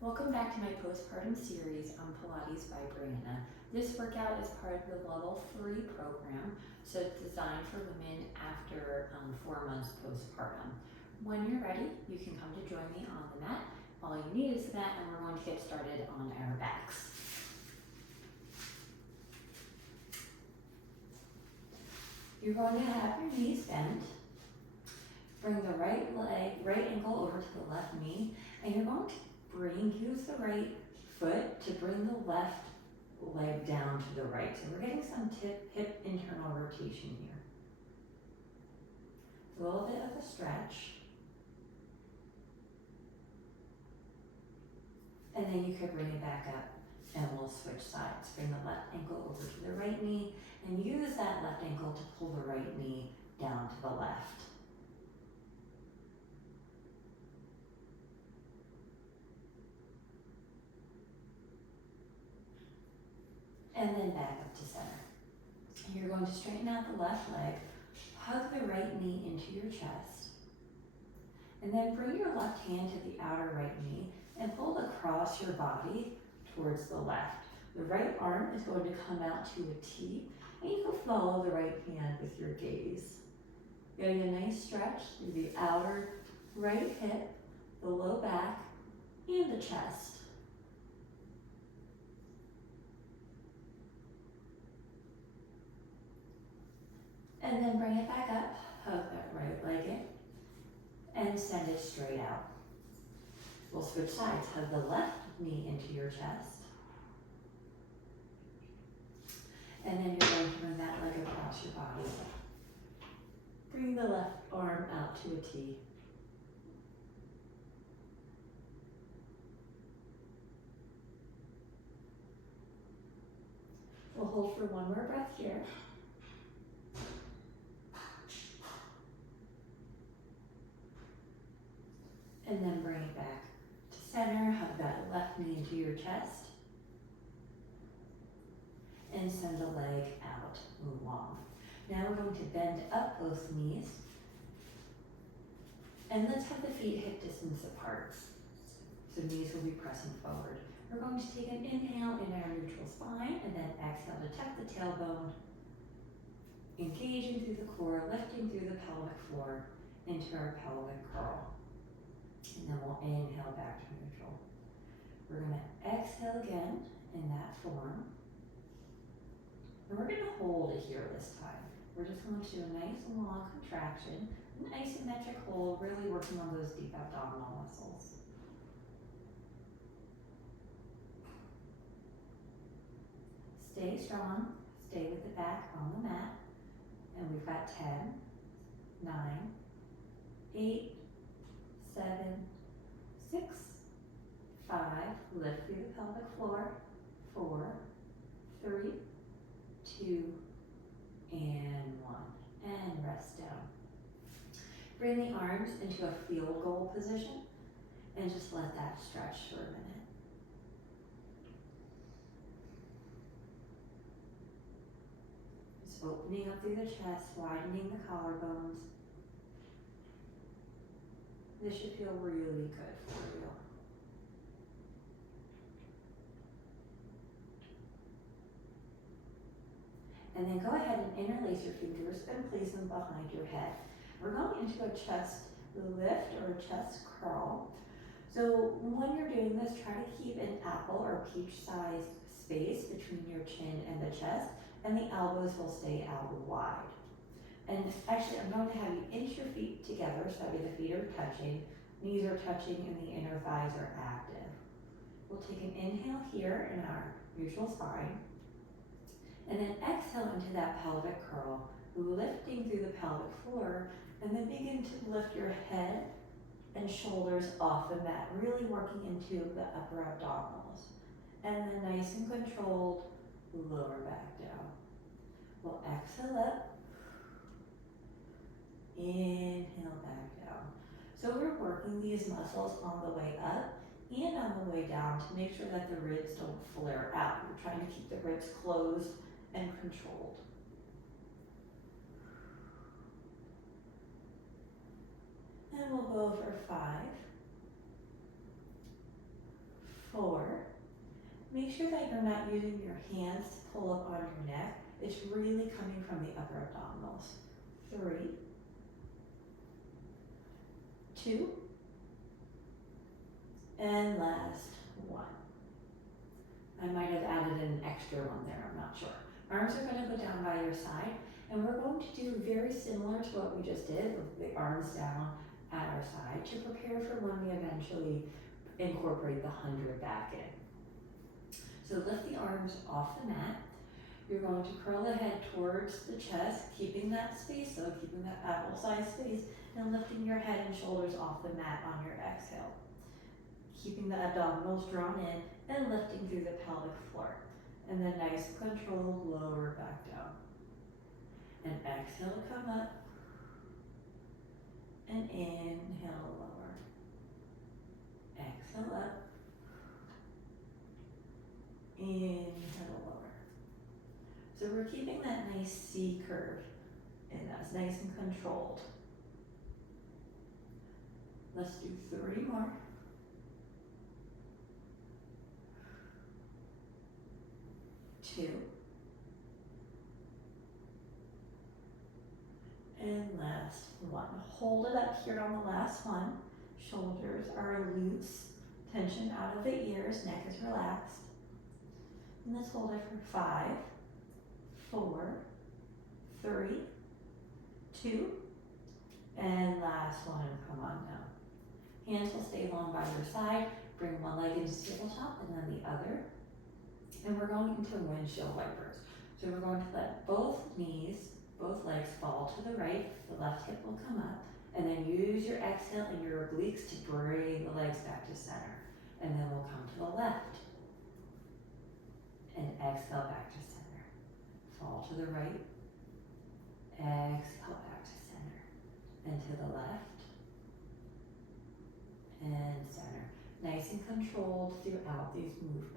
Welcome back to my postpartum series on Pilates by Brianna. This workout is part of the level 3 program, so it's designed for women after 4 months postpartum. When you're ready, you can come to join me on the mat. All you need is the mat, and we're going to get started on our backs. You're going to have your knees bent. Bring the right ankle over to the left knee, and you're going to use the right foot to bring the left leg down to the right. So we're getting some hip internal rotation here. It's a little bit of a stretch. And then you could bring it back up and we'll switch sides. Bring the left ankle over to the right knee and use that left ankle to pull the right knee down to the left. And then back up to center. You're going to straighten out the left leg, hug the right knee into your chest, and then bring your left hand to the outer right knee and pull across your body towards the left. The right arm is going to come out to a T, and you can follow the right hand with your gaze. Getting a nice stretch through the outer right hip, the low back, and the chest. And then bring it back up, hug that right leg in, and send it straight out. We'll switch sides, hug the left knee into your chest. And then you're going to bring that leg across your body. Bring the left arm out to a T. We'll hold for one more breath here. And then bring it back to center, hug that left knee into your chest, and send the leg out, move long. Now we're going to bend up both knees, and let's have the feet hip distance apart. So knees will be pressing forward. We're going to take an inhale in our neutral spine, and then exhale to tuck the tailbone, engaging through the core, lifting through the pelvic floor into our pelvic curl. And then we'll inhale back to neutral. We're going to exhale again in that form. And we're going to hold it here this time. We're just going to do a nice long contraction, an isometric hold, really working on those deep abdominal muscles. Stay strong, stay with the back on the mat. And we've got 10, 9, 8, 7, 6, 5, lift through the pelvic floor, 4, 3, 2, and 1, and rest down. Bring the arms into a field goal position, and just let that stretch for a minute. Just opening up through the chest, widening the collarbones. This should feel really good for you. And then go ahead and interlace your fingers and place them behind your head. We're going into a chest lift or a chest curl. So when you're doing this, try to keep an apple or peach-sized space between your chin and the chest, and the elbows will stay out wide. And actually, I'm going to have you inch your feet together so that way the feet are touching, knees are touching, and the inner thighs are active. We'll take an inhale here in our neutral spine, and then exhale into that pelvic curl, lifting through the pelvic floor, and then begin to lift your head and shoulders off the mat, really working into the upper abdominals. And then nice and controlled, lower back down. We'll exhale up. Inhale back down. So we're working these muscles on the way up and on the way down to make sure that the ribs don't flare out. We're trying to keep the ribs closed and controlled. And we'll go for 5, 4. Make sure that you're not using your hands to pull up on your neck. It's really coming from the upper abdominals. 3, 2, and last 1. I might have added an extra one there, I'm not sure. Arms are going to go down by your side, and we're going to do very similar to what we just did with the arms down at our side to prepare for when we eventually incorporate the 100 back in. So lift the arms off the mat. You're going to curl the head towards the chest, keeping that space, so keeping that apple-sized space, and lifting your head and shoulders off the mat on your exhale. Keeping the abdominals drawn in and lifting through the pelvic floor. And then nice controlled lower back down. And exhale to come up. And inhale, lower. Exhale up. Inhale, lower. So we're keeping that nice C curve in us, nice and controlled. Let's do 3 more. 2. And last 1. Hold it up here on the last one. Shoulders are loose. Tension out of the ears. Neck is relaxed. And let's hold it for 5, 4, 3, 2, and last one. Come on down. Hands will stay long by your side. Bring one leg into tabletop and then the other. And we're going into windshield wipers. So we're going to let both knees, both legs fall to the right. The left hip will come up. And then use your exhale and your obliques to bring the legs back to center. And then we'll come to the left. And exhale back to center. Fall to the right. Exhale back to center. And to the left. And center. Nice and controlled throughout these movements.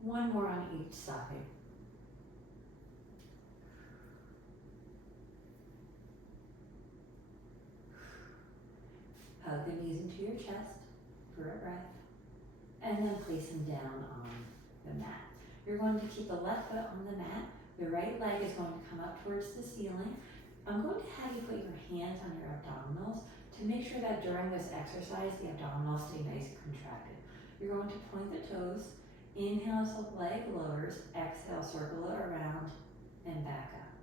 One more on each side. Hug the knees into your chest for a breath, and then place them down on the mat. You're going to keep the left foot on the mat. The right leg is going to come up towards the ceiling. I'm going to have you put your hands on your abdominals to make sure that during this exercise, the abdominals stay nice and contracted. You're going to point the toes. Inhale, so the leg lowers. Exhale, circle it around and back up.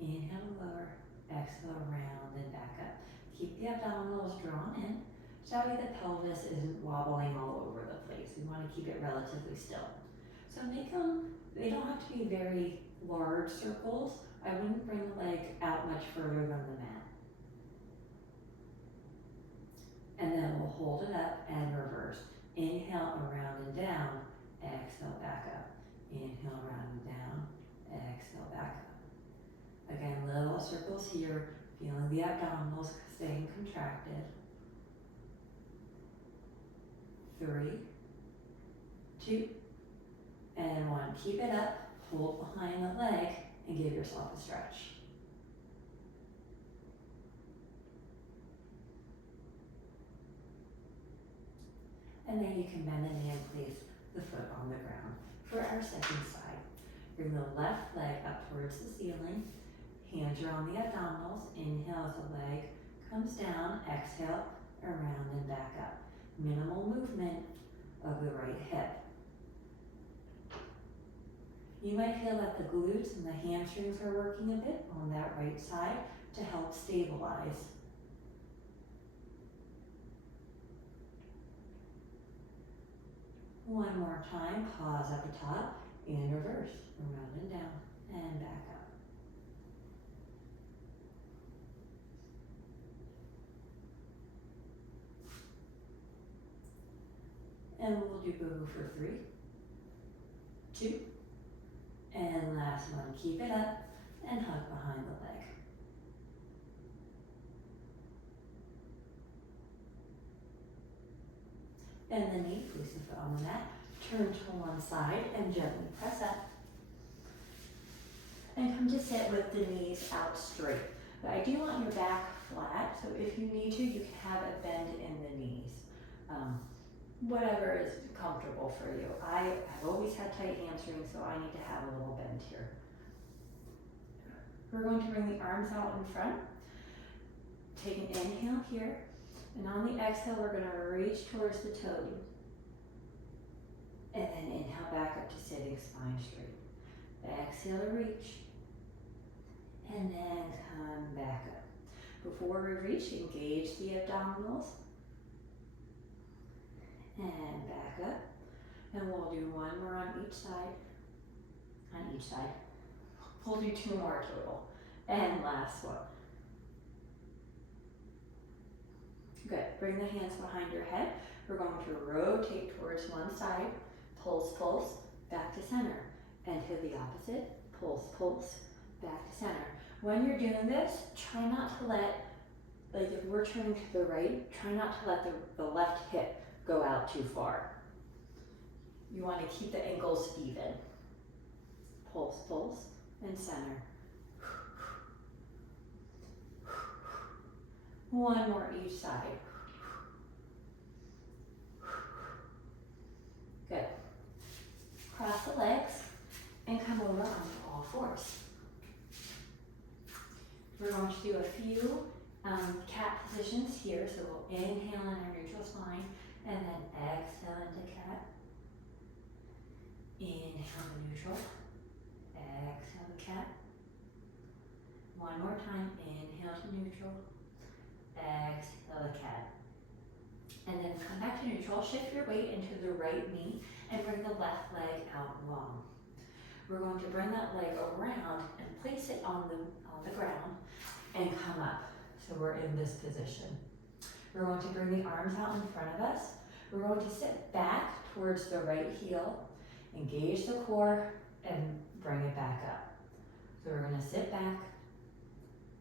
Inhale, lower. Exhale, around and back up. Keep the abdominals drawn in. So that way the pelvis isn't wobbling all over the place. We want to keep it relatively still. So make them, they don't have to be very large circles. I wouldn't bring the leg out much further than the mat. And then we'll hold it up and reverse. Inhale, around and down. Exhale, back up. Inhale, around and down. Exhale, back up. Again, little circles here, feeling the abdominals staying contracted. 3, 2, and 1. Keep it up, hold behind the leg, and give yourself a stretch. And then you can bend the knee and place the foot on the ground for our second side. Bring the left leg up towards the ceiling. Hands are on the abdominals. Inhale as the leg comes down. Exhale, around and back up. Minimal movement of the right hip. You might feel that the glutes and the hamstrings are working a bit on that right side to help stabilize. One more time, pause at the top and reverse, around and down and back up. And we'll do boo for 3, 2, and last one. Keep it up and hug behind the leg. and the knee, place the foot on the mat, turn to one side and gently press up. And come to sit with the knees out straight. But I do want your back flat, so if you need to, you can have a bend in the knees. Whatever is comfortable for you. I've always had tight hamstrings, so I need to have a little bend here. We're going to bring the arms out in front. Take an inhale here, and on the exhale, we're going to reach towards the toe. And then inhale back up to sitting spine straight. Exhale to reach. And then come back up. Before we reach, engage the abdominals. And back up. And we'll do one more on each side. On each side. We'll do 2 more total. And last one. Good. Bring the hands behind your head. We're going to rotate towards one side. Pulse, pulse, back to center. And to the opposite. Pulse, pulse, back to center. When you're doing this, try not to let, like if we're turning to the right, try not to let the left hip go out too far. You want to keep the ankles even. Pulse, pulse, and center. One more each side. Good. Cross the legs and come over onto all fours. We're going to do a few cat positions here. So we'll inhale in our neutral spine and then exhale into cat. Inhale to neutral. Exhale to cat. One more time. Inhale to neutral. Exhale to cat. And then come back to neutral. Shift your weight into the right knee and bring the left leg out long. We're going to bring that leg around and place it on the ground and come up. So we're in this position. We're going to bring the arms out in front of us. We're going to sit back towards the right heel, engage the core, and bring it back up. So we're going to sit back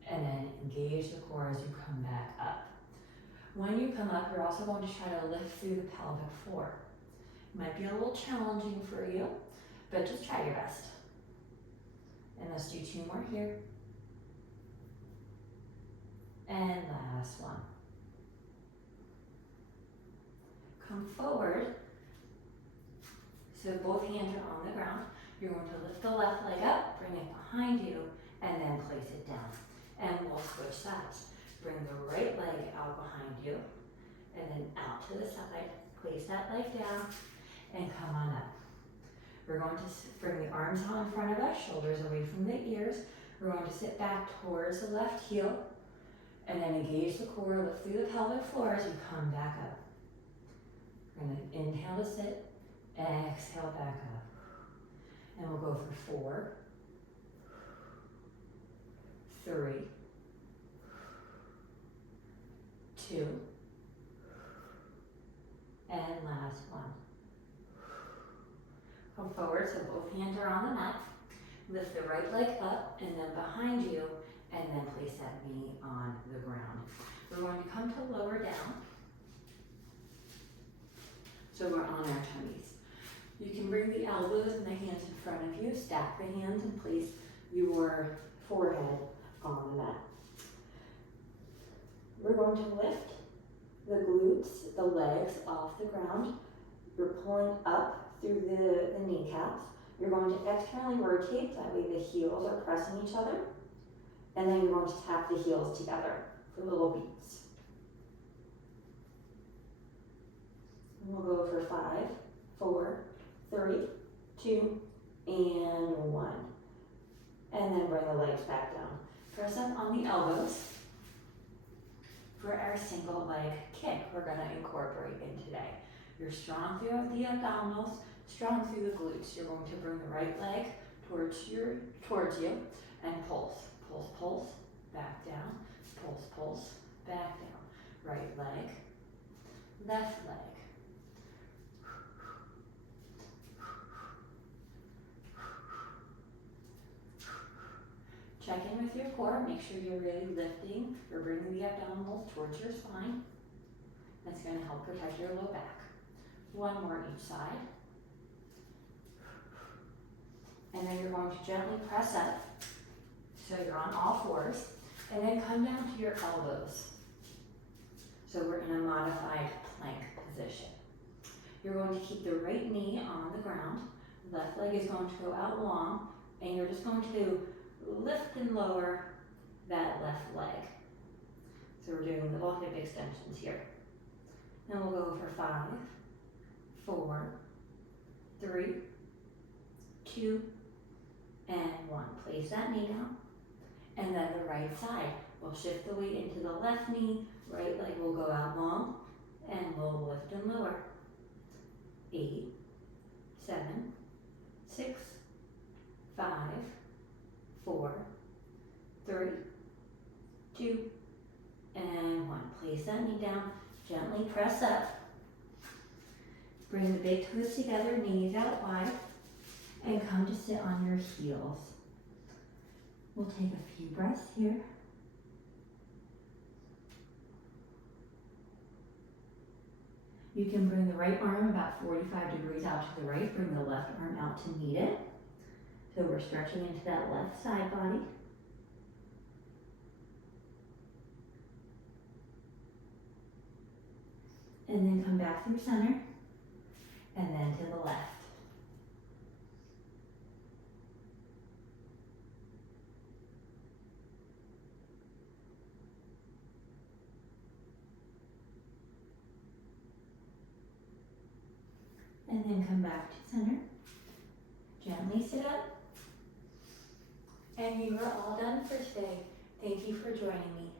and then engage the core as you come back up. When you come up, you're also going to try to lift through the pelvic floor. It might be a little challenging for you, but just try your best. And let's do 2 more here. And last one. Come forward. So both hands are on the ground. You're going to lift the left leg up, bring it behind you, and then place it down. And we'll switch sides. Bring the right leg out behind you, and then out to the side. Place that leg down, and come on up. We're going to bring the arms out in front of us, shoulders away from the ears. We're going to sit back towards the left heel, and then engage the core, lift through the pelvic floor as you come back up. We're going to inhale to sit, exhale back up. And we'll go for 4, 3, 2, and last one. Come forward, so both hands are on the mat. Lift the right leg up and then behind you, and then place that knee on the ground. We're going to come to lower down. So we're on our tummies. You can bring the elbows and the hands in front of you, stack the hands and place your forehead on the mat. We're going to lift the glutes, the legs off the ground. You're pulling up through the kneecaps. You're going to externally rotate, that way the heels are pressing each other. And then you're going to tap the heels together for little beats. And we'll go for 5, 4, 3, 2, and 1. And then bring the legs back down. Press up on the elbows. For our single leg kick, we're going to incorporate in today. You're strong through the abdominals, strong through the glutes. You're going to bring the right leg towards you and pulse. Pulse, pulse, back down. Pulse, pulse, back down. Right leg, left leg. Check in with your core. Make sure you're really lifting. You're bringing the abdominals towards your spine. That's going to help protect your low back. One more each side. And then you're going to gently press up. So you're on all fours. And then come down to your elbows. So we're in a modified plank position. You're going to keep the right knee on the ground. Left leg is going to go out long. And you're just going to lift and lower that left leg. So we're doing little hip extensions here. Then we'll go for 5, 4, 3, 2, and 1. Place that knee down. And then the right side. We'll shift the weight into the left knee. Right leg will go out long. And we'll lift and lower. 8, 7, 6, 5, 4, 3, 2, and 1. Place that knee down. Gently press up. Bring the big toes together, knees out wide, and come to sit on your heels. We'll take a few breaths here. You can bring the right arm about 45 degrees out to the right. Bring the left arm out to meet it. So we're stretching into that left side body. And then come back through center. And then to the left. And then come back to center. Gently sit up. And you are all done for today. Thank you for joining me.